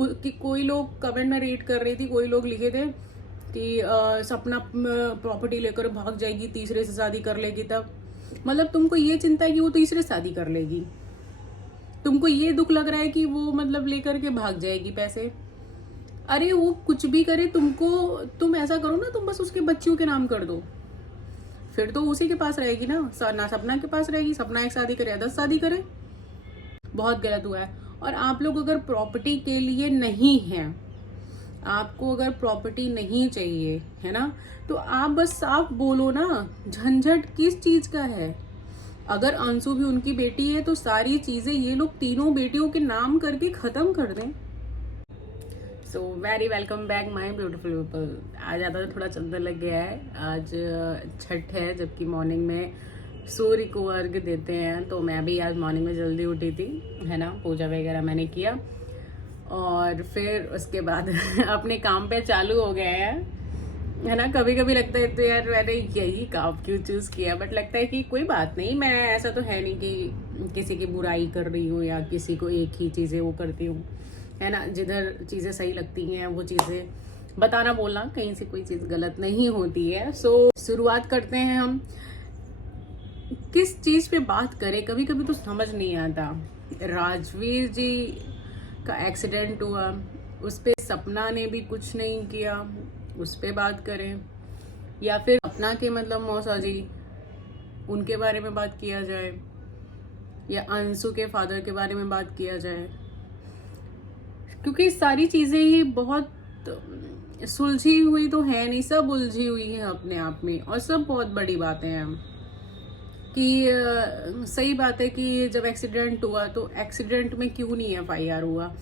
कि कोई लोग कमेंट में रीड कर रही थी, कोई लोग लिखे थे कि सपना प्रॉपर्टी लेकर भाग जाएगी, तीसरे से शादी कर लेगी। तब मतलब तुमको ये चिंता है कि वो तीसरे से शादी कर लेगी, तुमको ये दुख लग रहा है कि वो मतलब लेकर के भाग जाएगी पैसे। अरे वो कुछ भी करे, तुम ऐसा करो ना, तुम बस उसके बच्चियों के नाम कर दो, फिर तो उसी के पास रहेगी ना सपना के पास रहेगी। सपना एक शादी करे या 10 शादी करे, बहुत गलत हुआ है। और आप लोग अगर प्रॉपर्टी के लिए नहीं हैं, आपको अगर प्रॉपर्टी नहीं चाहिए है ना, तो आप बस साफ बोलो ना, झंझट किस चीज का है। अगर अंशु भी उनकी बेटी है तो सारी चीजें ये लोग तीनों बेटियों के नाम करके खत्म कर दें। So very welcome back my beautiful people. आज ज़्यादा थोड़ा चंदन लग गया है, आज छठ है, जबकि मॉर्निंग में सूर्य को अर्घ देते हैं। तो मैं भी आज मॉर्निंग में जल्दी उठी थी, है ना, पूजा वगैरह मैंने किया और फिर उसके बाद अपने काम पे चालू हो गए हैं, है ना। कभी कभी लगता है तो यार मैंने यही काम क्यों चूज किया, बट लगता है कि कोई बात नहीं, मैं ऐसा तो है नहीं कि किसी की बुराई कर रही हूँ या किसी को एक ही चीज़ें वो करती हूँ, है ना। जिधर चीज़ें सही लगती हैं वो चीज़ें बताना बोलना, कहीं से कोई चीज़ गलत नहीं होती है। सो शुरुआत करते हैं हम। किस चीज़ पे बात करें, कभी कभी तो समझ नहीं आता। राजवीर जी का एक्सीडेंट हुआ, उस पे सपना ने भी कुछ नहीं किया, उस पे बात करें, या फिर सपना के मतलब मौसा जी, उनके बारे में बात किया जाए, या अंशु के फादर के बारे में बात किया जाए, क्योंकि सारी चीजें ही बहुत सुलझी हुई तो है नहीं, सब उलझी हुई है अपने आप में, और सब बहुत बड़ी बातें हैं। कि सही बात है कि जब एक्सीडेंट हुआ तो एक्सीडेंट में क्यों नहीं FIR हुआ।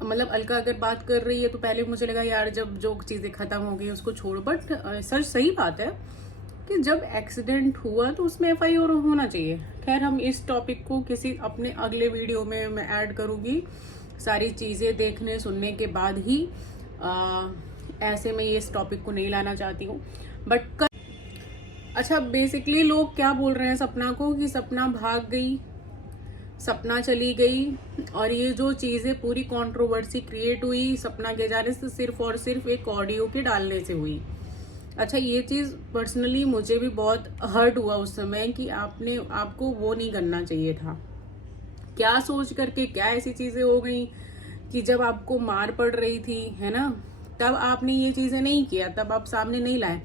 मतलब अलका अगर बात कर रही है तो पहले मुझे लगा यार जब जो चीज़ें ख़त्म हो गई उसको छोड़ो, बट सर सही बात है कि जब एक्सीडेंट हुआ तो उसमें FIR होना चाहिए। खैर हम इस टॉपिक को किसी अपने अगले वीडियो में मैं ऐड करूँगी, सारी चीज़ें देखने सुनने के बाद ही। ऐसे में ये इस टॉपिक को नहीं लाना चाहती हूँ, बट अच्छा बेसिकली लोग क्या बोल रहे हैं सपना को, कि सपना भाग गई, सपना चली गई, और ये जो चीजें पूरी कंट्रोवर्सी क्रिएट हुई सपना के जाने से सिर्फ और सिर्फ एक ऑडियो के डालने से हुई। अच्छा ये चीज पर्सनली मुझे भी बहुत हर्ट हुआ उस समय कि आपको वो नहीं करना चाहिए था। क्या सोच करके क्या ऐसी चीजें हो गई कि जब आपको मार पड़ रही थी, है ना, तब आपने ये चीजें नहीं किया, तब आप सामने नहीं लाए।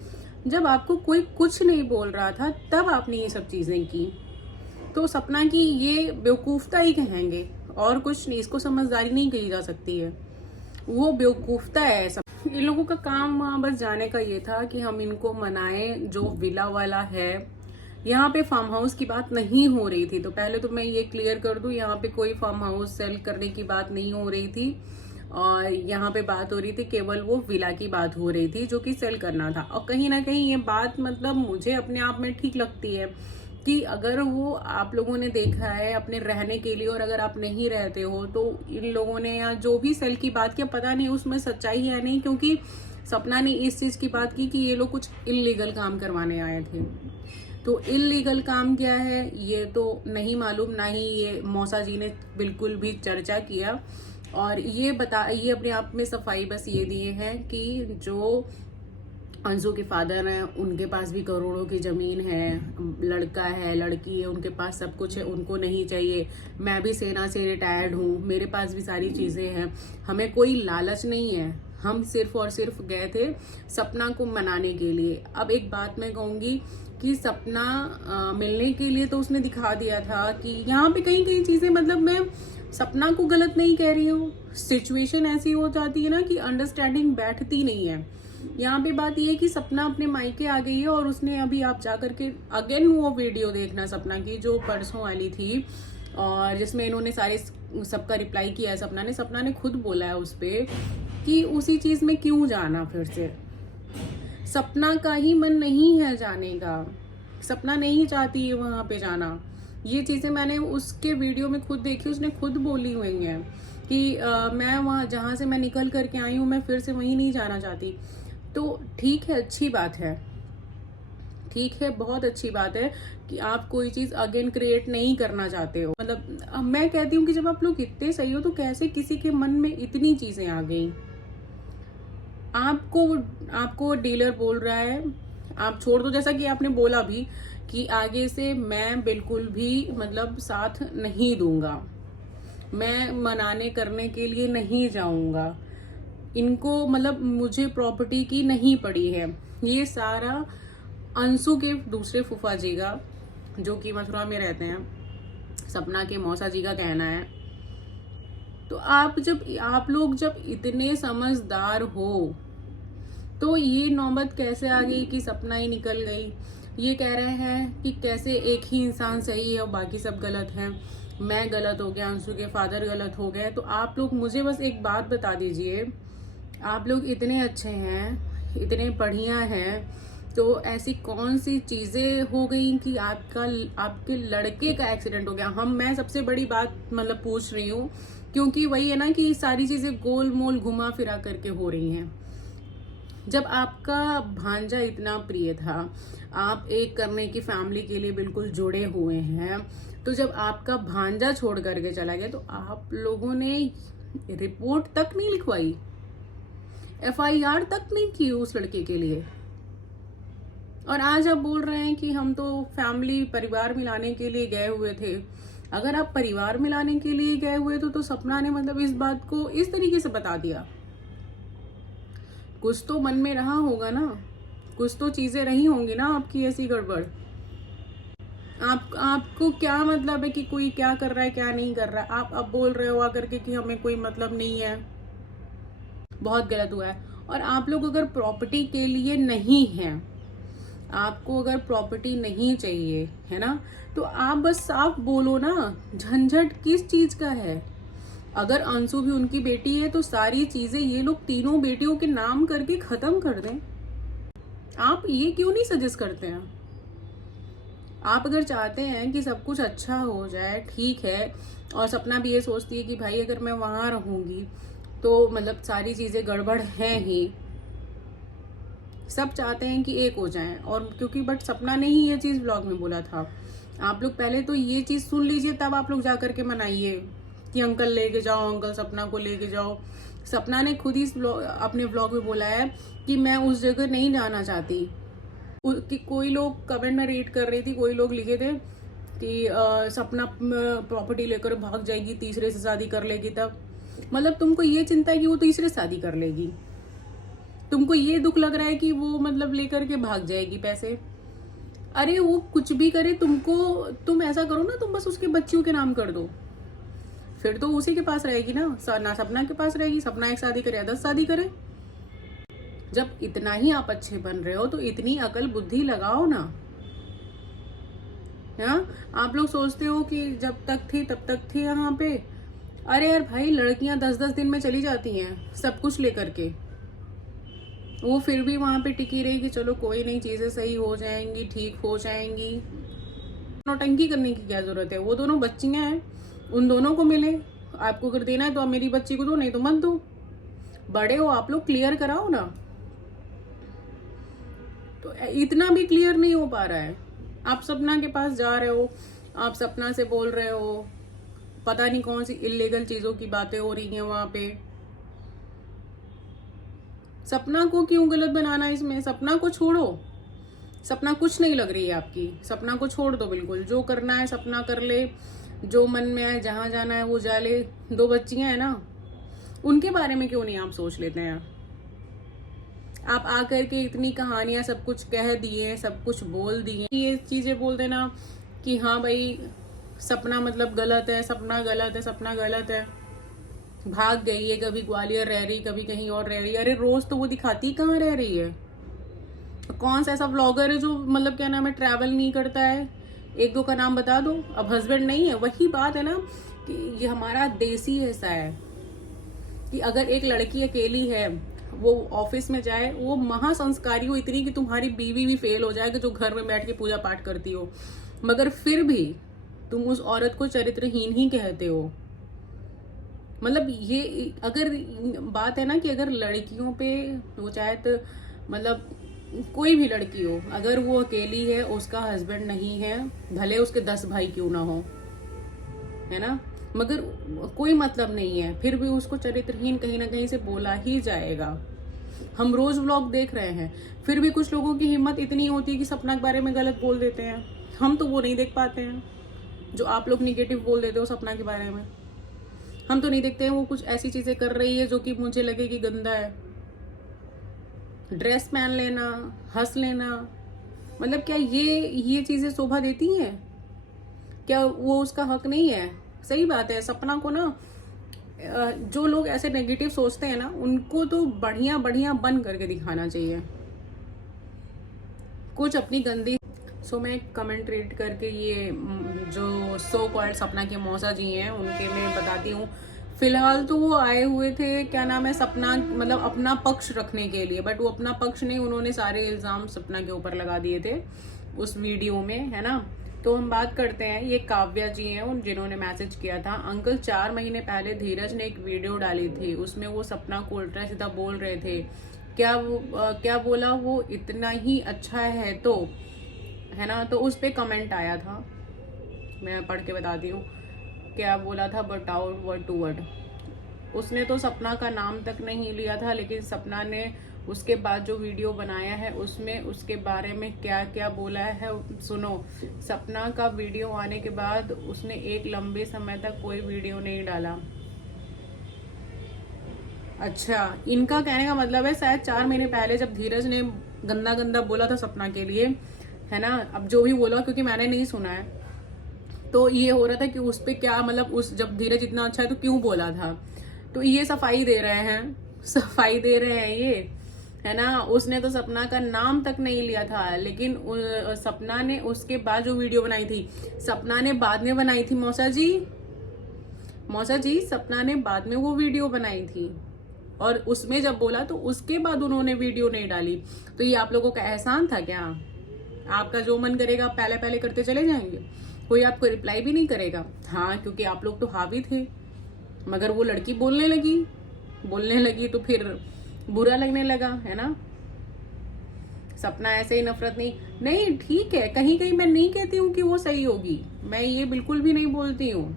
जब आपको कोई कुछ नहीं बोल रहा था तब आपने ये सब चीजें की। तो सपना की ये बेवकूफता ही कहेंगे और कुछ नहीं, इसको समझदारी नहीं कही जा सकती है, वो बेवकूफता है। सब इन लोगों का काम बस जाने का ये था कि हम इनको मनाएं। जो विला वाला है, यहाँ पे फार्म हाउस की बात नहीं हो रही थी, तो पहले तो मैं ये क्लियर कर दूं, यहाँ पे कोई फार्म हाउस सेल करने की बात नहीं हो रही थी, और यहाँ पे बात हो रही थी केवल वो विला की बात हो रही थी जो कि सेल करना था। और कहीं ना कहीं ये बात मतलब मुझे अपने आप में ठीक लगती है कि अगर वो आप लोगों ने देखा है अपने रहने के लिए, और अगर आप नहीं रहते हो तो इन लोगों ने या जो भी सेल की बात किया, पता नहीं उसमें सच्चाई है नहीं, क्योंकि सपना ने इस चीज की बात की कि ये लोग कुछ इलीगल काम करवाने आए थे। तो इलीगल काम क्या है ये तो नहीं मालूम, ना ही ये मौसा जी ने बिल्कुल भी चर्चा किया। और ये अपने आप में सफाई बस ये दिए हैं कि जो अंशु के फादर हैं उनके पास भी करोड़ों की जमीन है, लड़का है लड़की है, उनके पास सब कुछ है, उनको नहीं चाहिए। मैं भी सेना से रिटायर्ड हूँ, मेरे पास भी सारी चीजें हैं, हमें कोई लालच नहीं है, हम सिर्फ और सिर्फ गए थे सपना को मनाने के लिए। अब एक बात मैं कहूंगी कि सपना मिलने के लिए तो उसने दिखा दिया था कि यहाँ पे कई कई चीजें, मतलब मैं सपना को गलत नहीं कह रही हूँ, सिचुएशन ऐसी हो जाती है ना कि अंडरस्टैंडिंग बैठती नहीं है। यहाँ पे बात ये है कि सपना अपने मायके आ गई है, और उसने अभी आप जा करके अगेन वो वीडियो देखना सपना की जो परसों वाली थी, और जिसमें इन्होंने सारे सबका रिप्लाई किया है। सपना ने खुद बोला है उस पे कि उसी चीज में क्यों जाना, फिर से सपना का ही मन नहीं है जाने का, सपना नहीं चाहती है वहां पे जाना। ये चीजें मैंने उसके वीडियो में खुद देखी, उसने खुद बोली हुई है कि मैं वहां जहां से मैं निकल करके आई हूँ मैं फिर से वहीं नहीं जाना चाहती। तो ठीक है, अच्छी बात है, ठीक है, बहुत अच्छी बात है कि आप कोई चीज अगेन क्रिएट नहीं करना चाहते हो। मतलब मैं कहती हूँ कि जब आप लोग इतने सही हो तो कैसे किसी के मन में इतनी चीजें आ गई। आपको आपको डीलर बोल रहा है आप छोड़ दो, जैसा कि आपने बोला भी कि आगे से मैं बिल्कुल भी मतलब साथ नहीं दूंगा, मैं मनाने करने के लिए नहीं जाऊंगा, इनको मतलब मुझे प्रॉपर्टी की नहीं पड़ी है। ये सारा अंशु के दूसरे फूफा जी का, जो कि मथुरा में रहते हैं, सपना के मौसा जी का कहना है। तो आप लोग जब इतने समझदार हो तो ये नौबत कैसे आ गई कि सपना ही निकल गई। ये कह रहे हैं कि कैसे एक ही इंसान सही है और बाकी सब गलत हैं, मैं गलत हो गया, अंशु के फादर गलत हो गए। तो आप लोग मुझे बस एक बात बता दीजिए, आप लोग इतने अच्छे हैं, इतने बढ़िया हैं, तो ऐसी कौन सी चीजें हो गई कि आपके लड़के का एक्सीडेंट हो गया। मैं सबसे बड़ी बात मतलब पूछ रही हूँ, क्योंकि वही है ना कि सारी चीजें गोल मोल घुमा फिरा करके हो रही हैं। जब आपका भांजा इतना प्रिय था, आप एक करने की फैमिली के लिए बिल्कुल जुड़े हुए हैं, तो जब आपका भांजा छोड़ करके चला गया तो आप लोगों ने रिपोर्ट तक नहीं लिखवाई, FIR तक नहीं की उस लड़के के लिए। और आज आप बोल रहे हैं कि हम तो फैमिली परिवार मिलाने के लिए गए हुए थे। अगर आप परिवार मिलाने के लिए गए हुए तो सपना ने मतलब इस बात को इस तरीके से बता दिया। कुछ तो मन में रहा होगा ना, कुछ तो चीजें रही होंगी ना आपकी ऐसी गड़बड़। आपको क्या मतलब है कि कोई क्या कर रहा है क्या नहीं कर रहा है। आप अब बोल रहे हो आकर के कि हमें कोई मतलब नहीं है, बहुत गलत हुआ है। और आप लोग अगर प्रॉपर्टी के लिए नहीं हैं, आपको अगर प्रॉपर्टी नहीं चाहिए है ना, तो आप बस साफ बोलो ना, झंझट किस चीज का है। अगर अंशु भी उनकी बेटी है तो सारी चीजें ये लोग तीनों बेटियों के नाम करके खत्म कर दें। आप ये क्यों नहीं सजेस्ट करते हैं। आप अगर चाहते हैं कि सब कुछ अच्छा हो जाए, ठीक है, और सपना भी ये सोचती है कि भाई अगर मैं वहां रहूंगी तो मतलब सारी चीजें गड़बड़ हैं ही, सब चाहते हैं कि एक हो जाएं। और क्योंकि बट सपना ने ही ये चीज ब्लॉग में बोला था। आप लोग पहले तो ये चीज सुन लीजिए, तब आप लोग जाकर के मनाइए कि अंकल लेके जाओ, अंकल सपना को लेके जाओ। सपना ने खुद ही अपने ब्लॉग में बोला है कि मैं उस जगह नहीं जाना चाहती। कि कोई लोग कमेंट में रीड कर रही थी, कोई लोग लिखे थे कि सपना प्रॉपर्टी लेकर भाग जाएगी, तीसरे से शादी कर लेगी। तब मतलब तुमको ये चिंता है कि वो तीसरे से शादी कर लेगी, तुमको ये दुख लग रहा है कि वो मतलब लेकर के भाग जाएगी पैसे। अरे वो कुछ भी करे, तुम ऐसा करो ना, तुम बस उसके बच्चियों के नाम कर दो, फिर तो उसी के पास रहेगी ना सपना के पास रहेगी। सपना एक शादी करे या 10 शादी करे। जब इतना ही आप अच्छे बन रहे हो तो इतनी अकल बुद्धि लगाओ ना। आप लोग सोचते हो कि जब तक थी तब तक थी यहाँ पे। अरे यार भाई, लड़कियां 10-10 दिन में चली जाती हैं सब कुछ लेकर के, वो फिर भी वहां पे टिकी रही कि चलो कोई नहीं, चीजें सही हो जाएंगी, ठीक हो जाएंगी। नौटंकी करने की क्या जरूरत है। वो दोनों बच्चियां हैं, उन दोनों को मिले। आपको अगर देना है तो आप मेरी बच्ची को दो, नहीं तो मत दो। बड़े हो आप लोग, क्लियर कराओ ना। तो इतना भी क्लियर नहीं हो पा रहा है। आप सपना के पास जा रहे हो, आप सपना से बोल रहे हो, पता नहीं कौन सी इलीगल चीजों की बातें हो रही हैं वहां पे। सपना को क्यों गलत बनाना है इसमें। सपना को छोड़ो, सपना कुछ नहीं लग रही है आपकी। सपना को छोड़ दो बिल्कुल, जो करना है सपना कर ले, जो मन में आए, जहां जाना है वो जा ले। 2 बच्चियां हैं ना, उनके बारे में क्यों नहीं आप सोच लेते हैं। आप आकर के इतनी कहानियां सब कुछ कह दिए, सब कुछ बोल दिए, ये चीजें बोल देना कि हाँ भाई सपना मतलब गलत है, सपना गलत है, सपना गलत है, भाग गई है, कभी ग्वालियर रह रही, कभी कहीं और रह रही है। अरे रोज तो वो दिखाती कहाँ रह रही है। कौन सा ऐसा व्लॉगर है जो मतलब क्या नाम है ट्रैवल नहीं करता है। 1-2 का नाम बता दो। अब हस्बैंड नहीं है, वही बात है ना कि ये हमारा देसी ऐसा है कि अगर एक लड़की अकेली है, वो ऑफिस में जाए, वो महासंस्कारी हो इतनी कि तुम्हारी बीवी भी फेल हो जाए कि जो घर में बैठ के पूजा पाठ करती हो, मगर फिर भी तुम उस औरत को चरित्रहीन ही कहते हो। मतलब ये अगर बात है ना कि अगर लड़कियों पे वो चाहे तो मतलब कोई भी लड़की हो, अगर वो अकेली है, उसका हस्बैंड नहीं है, भले उसके 10 भाई क्यों ना हो, है ना, मगर कोई मतलब नहीं है, फिर भी उसको चरित्रहीन कहीं ना कहीं से बोला ही जाएगा। हम रोज व्लॉग देख रहे हैं, फिर भी कुछ लोगों की हिम्मत इतनी होती है कि सपना के बारे में गलत बोल देते हैं। हम तो वो नहीं देख पाते हैं जो आप लोग निगेटिव बोल देते हो सपना के बारे में। हम तो नहीं देखते हैं वो कुछ ऐसी चीजें कर रही है जो कि मुझे लगे कि गंदा है। ड्रेस पहन लेना, हंस लेना, मतलब क्या ये चीजें शोभा देती हैं? क्या वो उसका हक नहीं है? सही बात है, सपना को ना जो लोग ऐसे नेगेटिव सोचते हैं ना, उनको तो बढ़िया बढ़िया बन करके दिखाना चाहिए। कुछ अपनी गंदी मैं कमेंट रीड करके ये जो सो कॉल्ड सपना के मौसा जी हैं उनके मैं बताती हूँ। फिलहाल तो वो आए हुए थे, क्या नाम है, सपना मतलब अपना पक्ष रखने के लिए, बट वो अपना पक्ष नहीं, उन्होंने सारे इल्जाम सपना के ऊपर लगा दिए थे उस वीडियो में, है ना। तो हम बात करते हैं, ये काव्या जी हैं उन जिन्होंने मैसेज किया था। अंकल 4 महीने पहले धीरज ने एक वीडियो डाली थी, उसमें वो सपना को उल्टा सीधा बोल रहे थे। क्या बोला वो, इतना ही अच्छा है तो, है ना। तो उस पे कमेंट आया था, मैं पढ़ के बताती हूँ क्या बोला था, बताओ वर्ड टू वर्ड। उसने तो सपना का नाम तक नहीं लिया था, लेकिन सपना ने उसके बाद जो वीडियो बनाया है उसमें उसके बारे में क्या क्या बोला है सुनो। सपना का वीडियो आने के बाद उसने एक लंबे समय तक कोई वीडियो नहीं डाला। अच्छा, इनका कहने का मतलब है शायद 4 महीने पहले जब धीरज ने गंदा गंदा बोला था सपना के लिए, है ना, अब जो भी बोला, क्योंकि मैंने नहीं सुना है, तो ये हो रहा था कि उस पे क्या मतलब, उस जब धीरज इतना अच्छा है तो क्यों बोला था। तो ये सफाई दे रहे हैं, सफाई दे रहे हैं ये, है ना। उसने तो सपना का नाम तक नहीं लिया था, लेकिन सपना ने उसके बाद जो वीडियो बनाई थी, सपना ने बाद में बनाई थी मौसा जी, सपना ने बाद में वो वीडियो बनाई थी, और उसमें जब बोला तो उसके बाद उन्होंने वीडियो नहीं डाली। तो ये आप लोगों का एहसान था क्या? आपका जो मन करेगा आप पहले पहले करते चले जाएंगे, कोई आपको रिप्लाई भी नहीं करेगा। हाँ, क्योंकि आप लोग तो हावी थे, मगर वो लड़की बोलने लगी तो फिर बुरा लगने लगा, है ना। सपना ऐसे ही नफरत नहीं, ठीक है, कहीं कहीं मैं नहीं कहती हूँ कि वो सही होगी, मैं ये बिल्कुल भी नहीं बोलती हूँ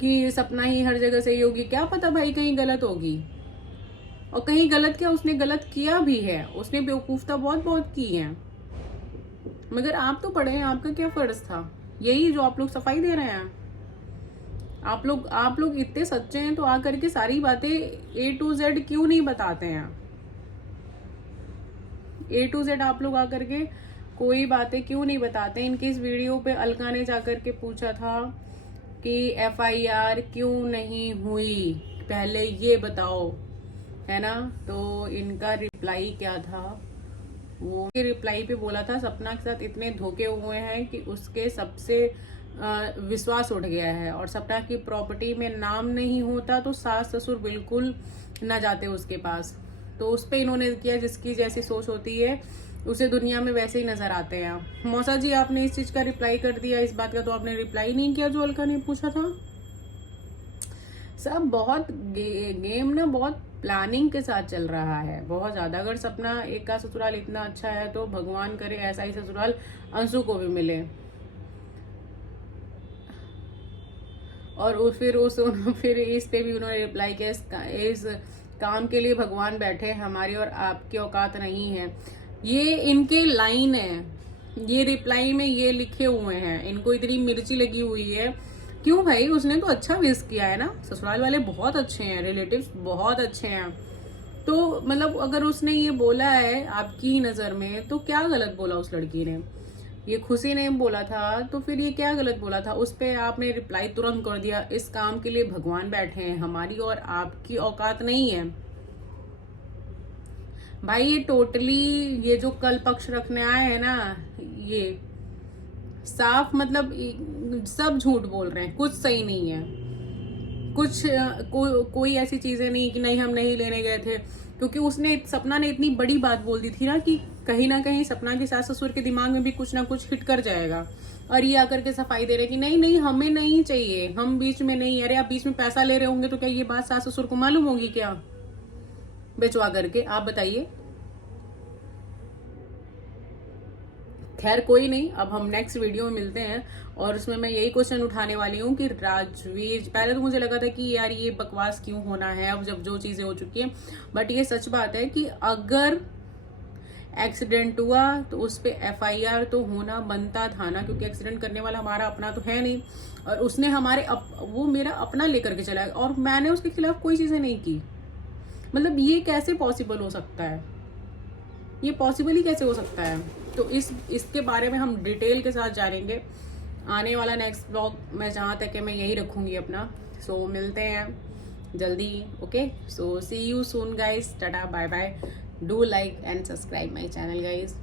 कि सपना ही हर जगह सही होगी। क्या पता भाई कहीं गलत होगी, और कहीं गलत क्या, उसने गलत किया भी है, उसने बेवकूफता बहुत की है, मगर आप तो पढ़े हैं, आपका क्या फर्ज था? यही जो आप लोग सफाई दे रहे हैं। आप लोग इतने सच्चे हैं तो आकर के सारी बातें A to Z क्यों नहीं बताते हैं? A to Z आप लोग आकर के कोई बातें क्यों नहीं बताते? इनके इस वीडियो पे अलका ने जाकर के पूछा था कि FIR क्यों नहीं हुई, पहले ये बताओ, है ना। तो इनका रिप्लाई क्या था, वो रिप्लाई पे बोला था सपना के साथ इतने धोखे हुए हैं कि उसके सबसे विश्वास उठ गया है, और सपना की प्रॉपर्टी में नाम नहीं होता तो सास ससुर बिल्कुल न जाते उसके पास। तो उस पे इन्होंने किया, जिसकी जैसी सोच होती है उसे दुनिया में वैसे ही नजर आते हैं। मौसा जी, आपने इस चीज का रिप्लाई कर दिया, इस बात का तो आपने रिप्लाई नहीं किया जो अलका ने पूछा था। सब बहुत गेम ना बहुत प्लानिंग के साथ चल रहा है, बहुत ज्यादा। अगर सपना एक का ससुराल इतना अच्छा है तो भगवान करे ऐसा ही ससुराल अंशु को भी मिले। और फिर इस पे भी उन्होंने रिप्लाई किया, इस काम के लिए भगवान बैठे, हमारी और आपकी औकात नहीं है। ये इनके लाइन है, ये रिप्लाई में ये लिखे हुए हैं, इनको इतनी मिर्ची लगी हुई है। क्यों भाई, उसने तो अच्छा विश किया है ना, ससुराल वाले बहुत अच्छे हैं, रिलेटिव्स बहुत अच्छे हैं, तो मतलब अगर उसने ये बोला है आपकी नजर में तो क्या गलत बोला उस लड़की ने? ये खुशी ने बोला था तो फिर ये क्या गलत बोला था? उस पे आपने रिप्लाई तुरंत कर दिया, इस काम के लिए भगवान बैठे हैं, हमारी और आपकी औकात नहीं है। भाई ये टोटली, ये जो कल पक्ष रखने आए हैं ना, ये साफ मतलब सब झूठ बोल रहे हैं, कुछ सही नहीं है, कुछ कोई ऐसी चीजें नहीं कि नहीं हम नहीं लेने गए थे, क्योंकि सपना ने इतनी बड़ी बात बोल दी थी ना कि कहीं ना कहीं सपना के सास ससुर के दिमाग में भी कुछ ना कुछ हिट कर जाएगा। और ये आकर के सफाई दे रहे कि नहीं हमें नहीं चाहिए, हम बीच में नहीं। अरे आप बीच में पैसा ले रहे होंगे तो क्या ये बात सास ससुर को मालूम होगी क्या? बेचवा करके आप बताइए, खैर कोई नहीं, अब हम नेक्स्ट वीडियो में मिलते हैं और उसमें मैं यही क्वेश्चन उठाने वाली हूँ कि राजवीर, पहले तो मुझे लगा था कि यार ये बकवास क्यों होना है अब जब जो चीज़ें हो चुकी हैं, बट ये सच बात है कि अगर एक्सीडेंट हुआ तो उस पर FIR तो होना बनता था ना, क्योंकि एक्सीडेंट करने वाला हमारा अपना तो है नहीं और उसने वो मेरा अपना लेकर के चला और मैंने उसके खिलाफ कोई चीज़ें नहीं की। मतलब ये कैसे पॉसिबल हो सकता है, ये पॉसिबल ही कैसे हो सकता है? तो इसके बारे में हम डिटेल के साथ जानेंगे आने वाला नेक्स्ट ब्लॉग में, जहाँ तक है मैं यही रखूँगी अपना। सो मिलते हैं जल्दी। Okay, so see you soon guys, tata bye bye, do like and subscribe my channel guys.